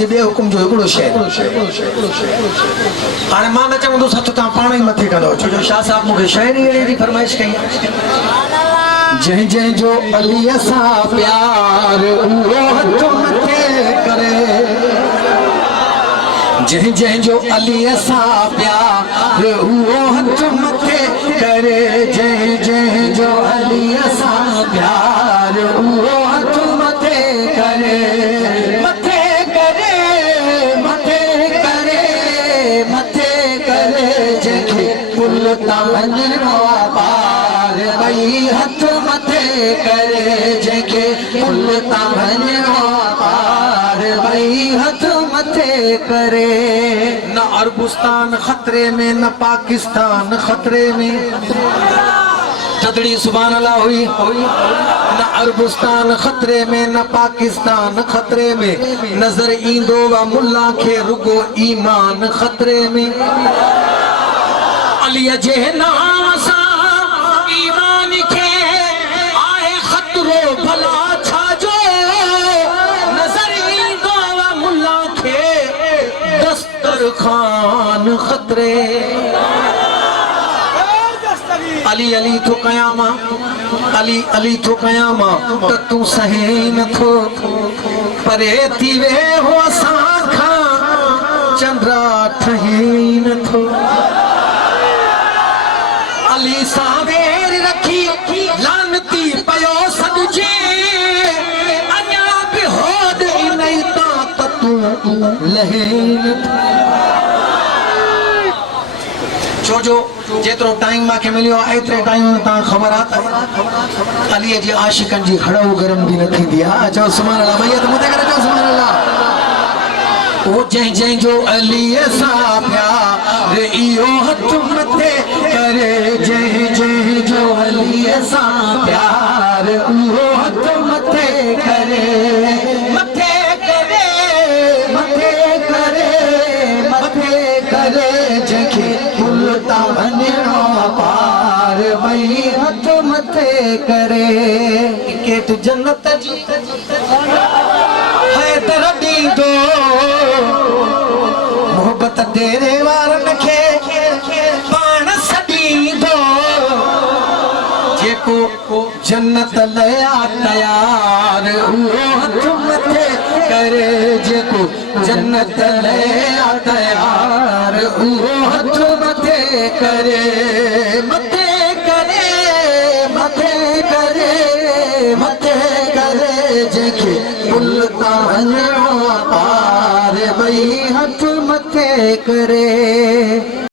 जे बे हुकुम जो हिकिड़ो शइ हाणे मां न चवंदुसि हथ तव्हां पाण ई मथे कंदो छो जो शाह साहब मूंखे शइ अहिड़ी जी फरमाइश कई जंहिं जंहिंजो अलीअ सां प्यार उहो हथ मथे करे जंहिं जंहिंजो अलीअ सां प्यार उहो हथ मथे करे जंहिं जंहिंजो अलीअ सां प्यार उहो हथ मथे करे मथे करे मथे करे मथे करे जंहिंखे पुल तां वञिणो आहे पार ॿई हथ मथे करे जंहिंखे पुल तां वञिणो आहे पार ॿई हथ मथे करे न अरबुस्तान खतरे में न पाकिस्तान खतरे में तदड़ी सुभान अल्लाह हुई न अरबुस्तान खतरे में न पाकिस्तान खतरे में नजर ईंदो व मुल्ला खे रुगो ईमान खतरे में अली जे नाम सां ईमान खे आहे खतरो भला छाजो नजर ईंदो व मुल्ला खे दस्तरखान खतरे अली अली तो कयामा अली अली तो कयामा त तू सहे नथो परे थी वे हो असां खां चंद्रा ठहे नथो अली सां वेर रखी लानती पयो सॾिजे अञा बि होद इनई तां त तू लहे नथो छोजो जेतिरो टाइम मूंखे मिलियो आहे एतिरे टाइम में तव्हां ख़बर आहे अलीअ जी आशिकनि जी हड़ो गरम बि न थींदी आहे चओ सुभाणे अल्लाह भैया त मूं ते करे चओ सुभाणे अल्लाह वो जंहिं जंहिंजो अलीअ सां प्यार इहो हथ मथे करे जंहिं जंहिंजो अलीअ सां प्यार उहो हथ मथे करे मथे करे मथे करे मथे करे जंहिंखे पुल तां वञिणो पार ॿई हथ मथे करे केट जन्नत जी हैदर ॾींदो मोहबत तेरे वारनि खे पाण सॾींदो जेको जन्नत लया तयार उहो हथ मथे करे जेको जन्नत लया तयार उहो हथ मथे करे मथे करे मथे करे मथे करे जंहिंखे पुल तां वञिणो पार ॿई हथ मथे करे।